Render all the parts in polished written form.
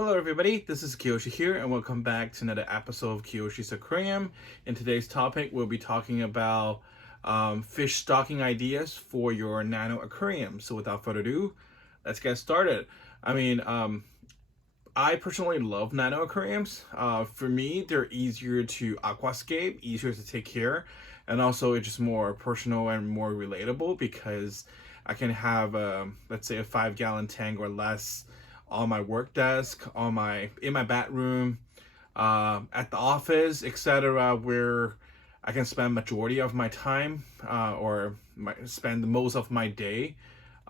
Hello everybody, this is Kiyoshi here and welcome back to another episode of Kiyoshi's Aquarium. In today's topic, we'll be talking about fish stocking ideas for your nano aquarium. So without further ado, let's get started. I mean, I personally love nano aquariums. For me, they're easier to aquascape, easier to take care, and also it's just more personal and more relatable because I can have, let's say, a 5 gallon tank or less on my work desk, in my bathroom, at the office, etc., where I can spend majority of my time, spend the most of my day,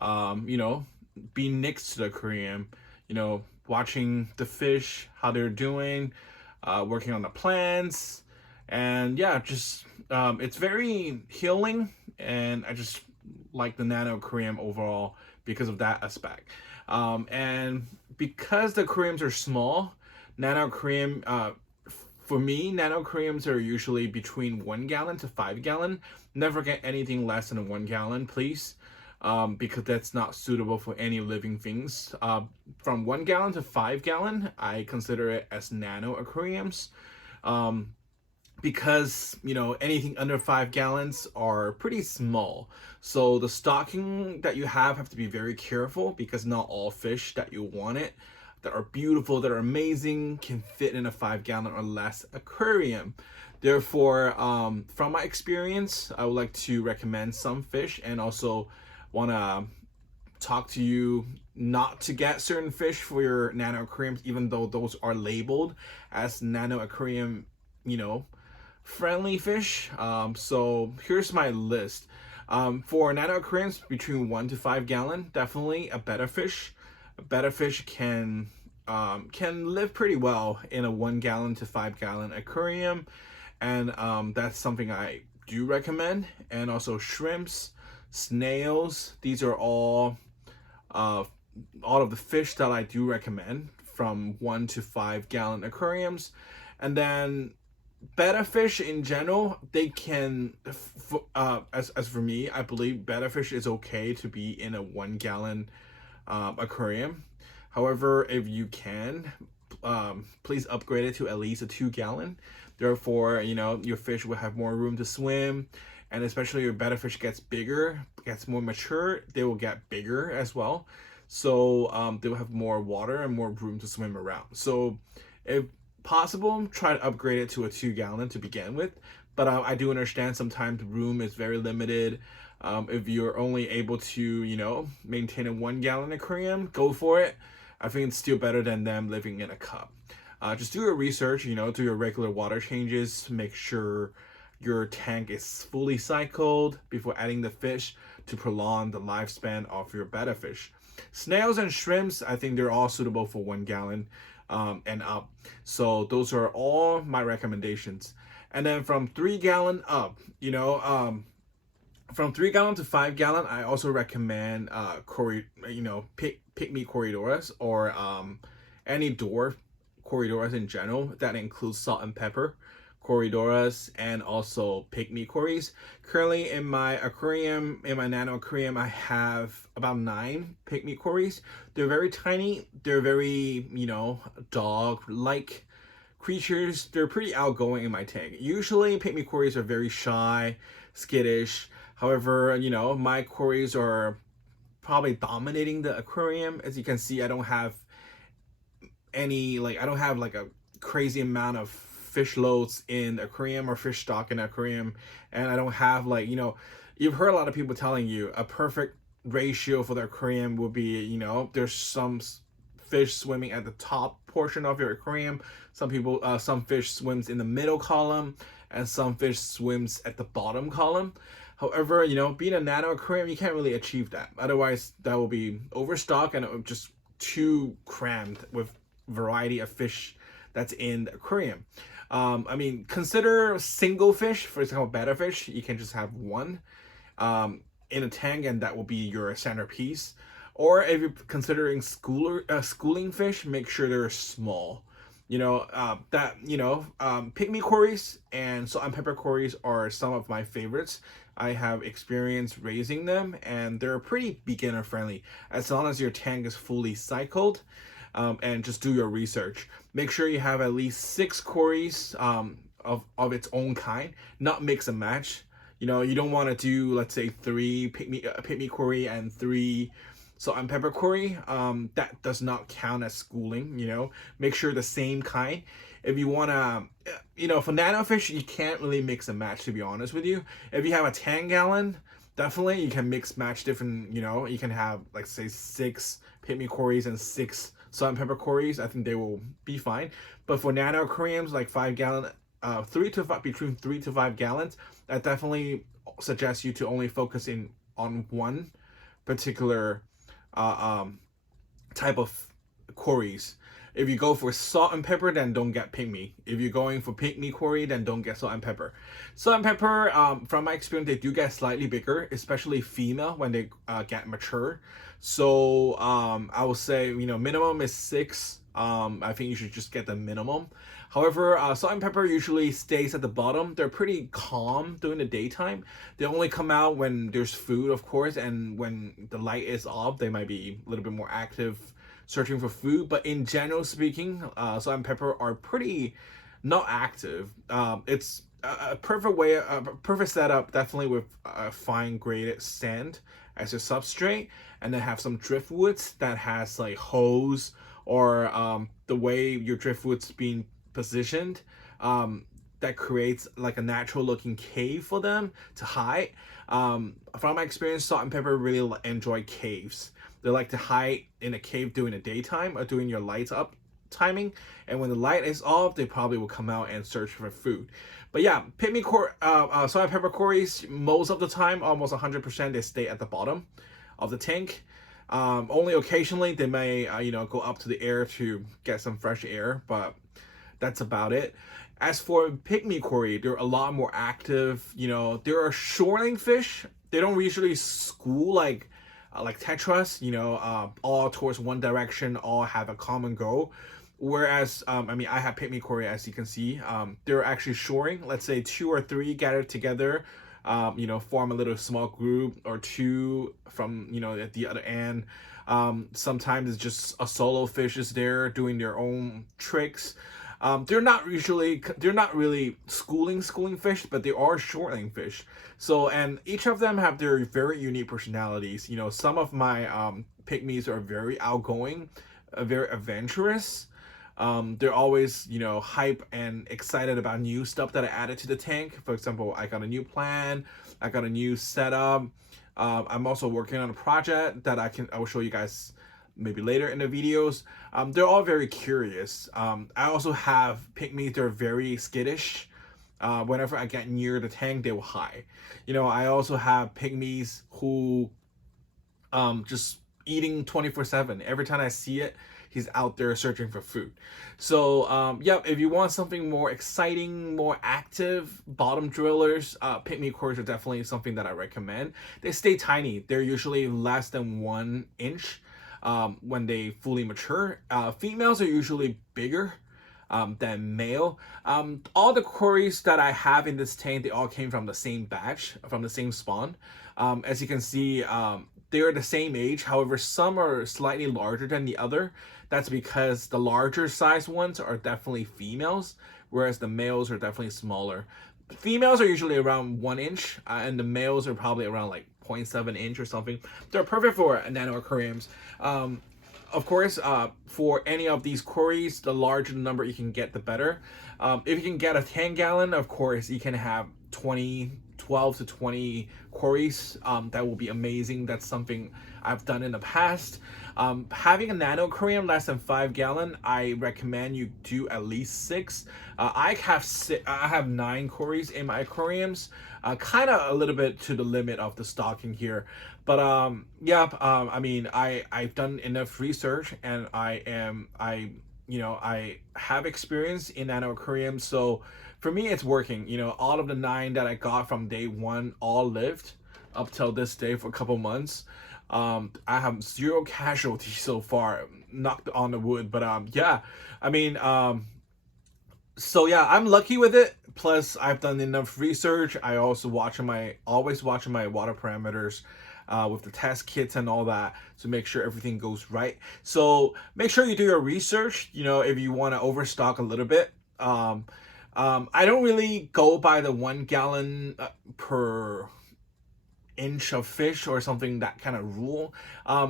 you know, being next to the aquarium, watching the fish, how they're doing, working on the plants, and yeah, just it's very healing, and I just like the nano aquarium overall because of that aspect. And because the aquariums are small, nano aquarium, for me, nano aquariums are usually between 1 gallon to 5 gallon. Never get anything less than a 1 gallon, please, because that's not suitable for any living things. From 1 gallon to 5 gallon, I consider it as nano aquariums. Because anything under 5 gallons are pretty small, so the stocking that you have to be very careful because not all fish that you want it that are beautiful, that are amazing, can fit in a 5 gallon or less aquarium. Therefore, from my experience, I would like to recommend some fish and also want to talk to you not to get certain fish for your nano aquariums, even though those are labeled as nano aquarium friendly fish. So here's my list. For nano aquariums between 1 to 5 gallon, definitely a betta fish. A betta fish can live pretty well in a 1 gallon to 5 gallon aquarium, and that's something I do recommend. And also shrimps, snails. These are all of the fish that I do recommend from 1 to 5 gallon aquariums. And then betta fish in general, they can, as for me, I believe betta fish is okay to be in a 1 gallon aquarium. However, if you can, please upgrade it to at least a 2 gallon. Therefore, your fish will have more room to swim, and especially your betta fish gets bigger, gets more mature, they will get bigger as well. So they will have more water and more room to swim around. So if possible, try to upgrade it to a 2 gallon to begin with. But I do understand sometimes the room is very limited. If you're only able to, maintain a 1 gallon aquarium, go for it. I think it's still better than them living in a cup. Just do your research, do your regular water changes, make sure your tank is fully cycled before adding the fish to prolong the lifespan of your betta fish. Snails and shrimps, I think they're all suitable for 1 gallon and up. So those are all my recommendations. And then from 3 gallon up, from 3 gallon to 5 gallon, I also recommend pygmy corydoras, or any dwarf corydoras in general. That includes salt and pepper corydoras and also pygmy cories. Currently in my nano aquarium, I have about 9 pygmy cories. They're very tiny. They're very, dog-like creatures. They're pretty outgoing in my tank. Usually pygmy cories are very shy, skittish. However, my cories are probably dominating the aquarium. As you can see, I don't have a crazy amount of fish loads in the aquarium or fish stock in the aquarium, and I don't have you've heard a lot of people telling you a perfect ratio for the aquarium would be, there's some fish swimming at the top portion of your aquarium, some fish swims in the middle column, and some fish swims at the bottom column. However, being a nano aquarium, you can't really achieve that. Otherwise, that will be overstock and it would just too crammed with variety of fish that's in the aquarium. Consider single fish. For example, betta fish, you can just have one in a tank, and that will be your centerpiece. Or if you're considering schooling fish, make sure they're small. Pygmy cories and salt and pepper cories are some of my favorites. I have experience raising them, and they're pretty beginner friendly as long as your tank is fully cycled. and just do your research. Make sure you have at least 6 quarries of its own kind, not mix and match. You know, you don't want to do, let's say, 3 pick me quarry and 3 salt and pepper quarry. That does not count as schooling. You know, make sure the same kind. If you want to, you know, for nano fish, you can't really mix and match, to be honest with you. If you have a 10 gallon, definitely you can mix match different, you know, you can have, like, say, 6 pick me quarries and 6 salt and pepper quarries. I think they will be fine. But for nano aquariums, like 5 gallon, 3 to 5, between 3 to 5 gallons, I definitely suggest you to only focus in on one particular type of quarries. If you go for salt and pepper, then don't get pygmy. If you're going for pygmy quarry, then don't get salt and pepper. Salt and pepper, from my experience, they do get slightly bigger, especially female when they get mature. So I will say, you know, minimum is 6. I think you should just get the minimum. However, salt and pepper usually stays at the bottom. They're pretty calm during the daytime. They only come out when there's food, of course, and when the light is off, they might be a little bit more active searching for food. But in general speaking, salt and pepper are pretty not active. It's a perfect way, a perfect setup, definitely with fine graded sand as your substrate, and then have some driftwoods that has like holes, or the way your driftwood's being positioned, that creates like a natural looking cave for them to hide. From my experience, salt and pepper really enjoy caves. They like to hide in a cave during the daytime or during your lights up timing, and when the light is off, they probably will come out and search for food. But yeah, salt and pepper quarries, most of the time, almost 100%, they stay at the bottom of the tank. Only occasionally they may, you know, go up to the air to get some fresh air, but that's about it. As for pygmy quarry, they're a lot more active. You know, there are shoreline fish. They don't usually school like tetras, you know, all towards one direction, all have a common goal. Whereas, I mean, I have pygmy quarry, as you can see. They're actually shoring. Let's say 2 or 3 gathered together, you know, form a little small group, or 2 from, you know, at the other end. Sometimes it's just a solo fish is there doing their own tricks. They're not really schooling fish, but they are shoreline fish. So, and each of them have their very unique personalities. You know, some of my pygmies are very outgoing, very adventurous. They're always, you know, hype and excited about new stuff that I added to the tank. For example, I got a new plan, I got a new setup. I'm also working on a project that I will show you guys maybe later in the videos. They're all very curious. I also have pygmies that are very skittish. Whenever I get near the tank, they will hide. You know, I also have pygmies who just eating 24/7. Every time I see it, he's out there searching for food. So yeah, if you want something more exciting, more active, bottom drillers, pygmy quarries are definitely something that I recommend. They stay tiny. They're usually less than 1 inch when they fully mature. Females are usually bigger than male. All the quarries that I have in this tank, they all came from the same batch, from the same spawn. As you can see, they're the same age. However, some are slightly larger than the other. That's because the larger size ones are definitely females, whereas the males are definitely smaller. Females are usually around 1 inch, and the males are probably around like 0.7 inch or something. They're perfect for nano aquariums. Of course, for any of these quarries, the larger the number you can get, the better. If you can get a 10 gallon, of course, you can have 12 to 20 quarries. That will be amazing. That's something I've done in the past. Having a nano aquarium less than 5 gallon, I recommend you do at least 6. I have 9 quarries in my aquariums. Kind of a little bit to the limit of the stocking here, but yeah. I mean, I've done enough research, and I have experience in nano aquariums, so for me it's working. You know, all of the 9 that I got from day 1 all lived up till this day for a couple months. I have 0 casualties so far, knocked on the wood, but yeah, I mean, so yeah, I'm lucky with it. Plus, I've done enough research. I also always watching my water parameters. with the test kits and all that to make sure everything goes right. So make sure you do your research, if you want to overstock a little bit. I don't really go by the 1 gallon per inch of fish or something, that kind of rule.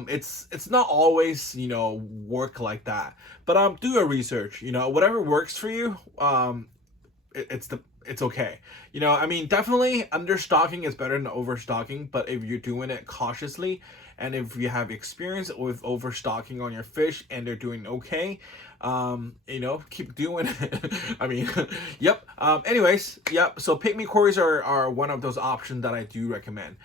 It's not always work like that, but do your research. Whatever works for you. It's okay. I mean, definitely understocking is better than overstocking, but if you're doing it cautiously and if you have experience with overstocking on your fish and they're doing okay, keep doing it. I mean, yep. Anyways, yep. So pygmy quarries are one of those options that I do recommend.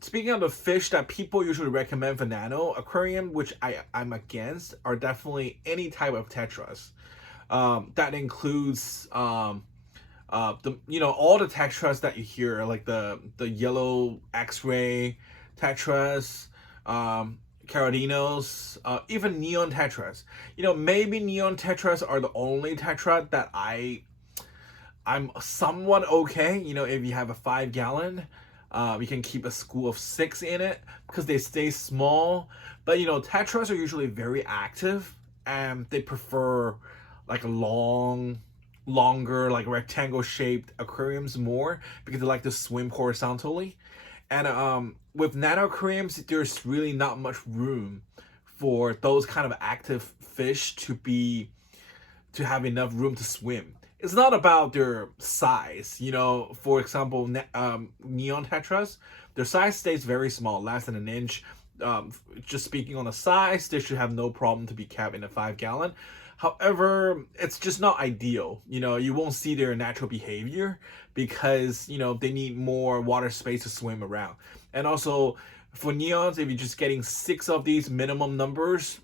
Speaking of the fish that people usually recommend for nano aquarium, which I'm against, are definitely any type of tetras. That includes all the tetras that you hear, like the yellow X-ray tetras, caradinos, even neon tetras. Maybe neon tetras are the only tetra that I'm somewhat okay. If you have a 5 gallon, you can keep a school of 6 in it because they stay small. But tetras are usually very active and they prefer like longer, like rectangle shaped aquariums more because they like to swim horizontally. And with nano aquariums, there's really not much room for those kind of active fish to have enough room to swim. It's not about their size. For example, neon tetras, their size stays very small, less than an inch. Just speaking on the size, they should have no problem to be kept in a 5 gallon. However, it's just not ideal. You won't see their natural behavior because, they need more water space to swim around. And also, for neons, if you're just getting 6 of these minimum numbers,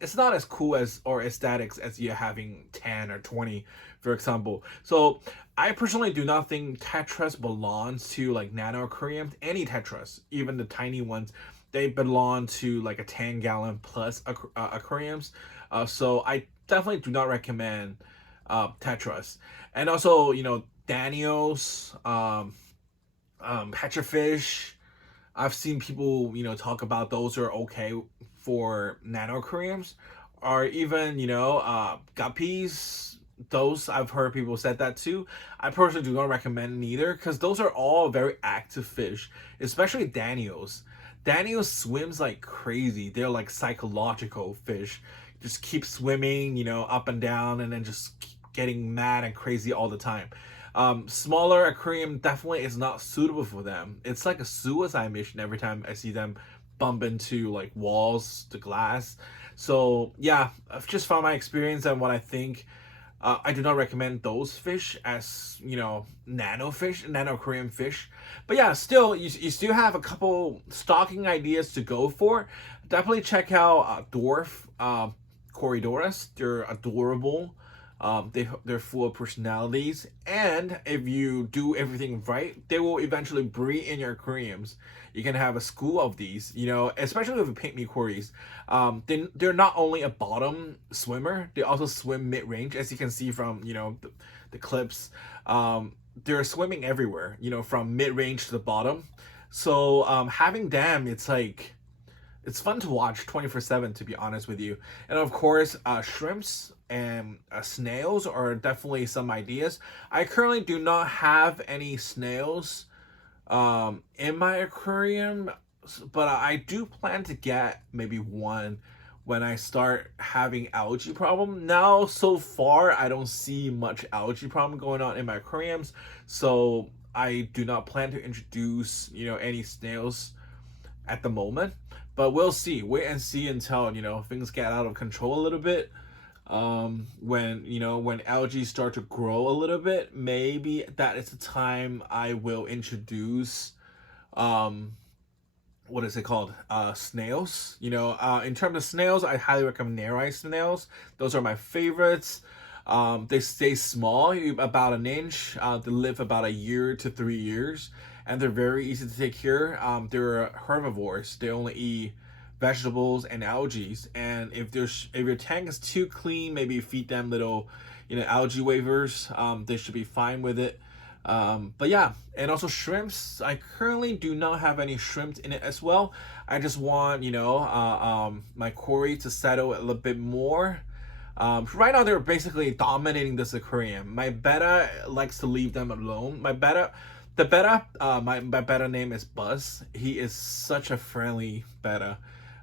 it's not as cool as or aesthetics as you're having 10 or 20, for example. So I personally do not think tetras belongs to like nano aquariums. Any tetras, even the tiny ones, they belong to like a 10 gallon plus aquariums. So I definitely do not recommend tetras. And also, Daniels, petrofish. I've seen people, talk about those are okay for nano aquariums, or even, guppies. Those I've heard people said that too. I personally do not recommend neither because those are all very active fish, especially Daniels. Daniels swims like crazy. They're like psychological fish. Just keep swimming, up and down, and then just getting mad and crazy all the time. Smaller aquarium definitely is not suitable for them. It's like a suicide mission every time I see them bump into like walls, the glass. So yeah, I've just found my experience and what I think. I do not recommend those fish as nano aquarium fish. But yeah, still you still have a couple stocking ideas to go for. Definitely check out dwarf Corridoras. They're adorable. They're full of personalities, and if you do everything right, they will eventually breed in your aquariums. You can have a school of these, especially with the pygmy quarries. They're not only a bottom swimmer, they also swim mid-range, as you can see from the clips. They're swimming everywhere, from mid-range to the bottom. So having them, it's fun to watch 24/7, to be honest with you. And of course, shrimps and snails are definitely some ideas. I currently do not have any snails in my aquarium, but I do plan to get maybe one when I start having algae problem. Now, so far, I don't see much algae problem going on in my aquariums, so I do not plan to introduce, any snails at the moment. But we'll see. Wait and see until things get out of control a little bit. When algae start to grow a little bit, maybe that is the time I will introduce what is it called? Snails. In terms of snails, I highly recommend Neri snails. Those are my favorites. They stay small, about an inch. They live about a year to 3 years, and they're very easy to take care. They're herbivores. They only eat vegetables and algae. And if your tank is too clean, maybe feed them little, algae waivers. They should be fine with it. But yeah, and also shrimps. I currently do not have any shrimps in it as well. I just want, you know, my Cory to settle a little bit more. Right now they're basically dominating this aquarium. My betta likes to leave them alone. My betta name is Buzz. He is such a friendly betta.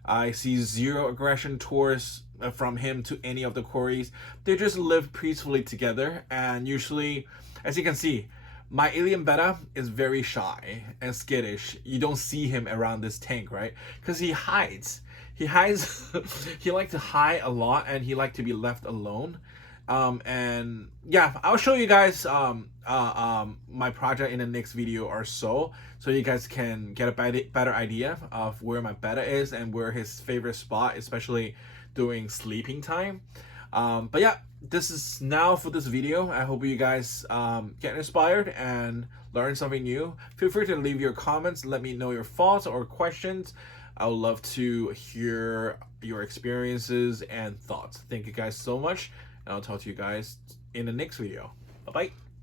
I see zero aggression towards from him to any of the Corys. They just live peacefully together, and usually, as you can see, my alien betta is very shy and skittish. You don't see him around this tank, right? Because he hides. He hides. He likes to hide a lot, and he likes to be left alone. And yeah, I'll show you guys my project in the next video or so you guys can get a better idea of where my betta is and where his favorite spot, especially during sleeping time. But yeah, this is now for this video. I hope you guys get inspired and learn something new. Feel free to leave your comments. Let me know your thoughts or questions. I would love to hear your experiences and thoughts. Thank you guys so much, and I'll talk to you guys in the next video. Bye-bye.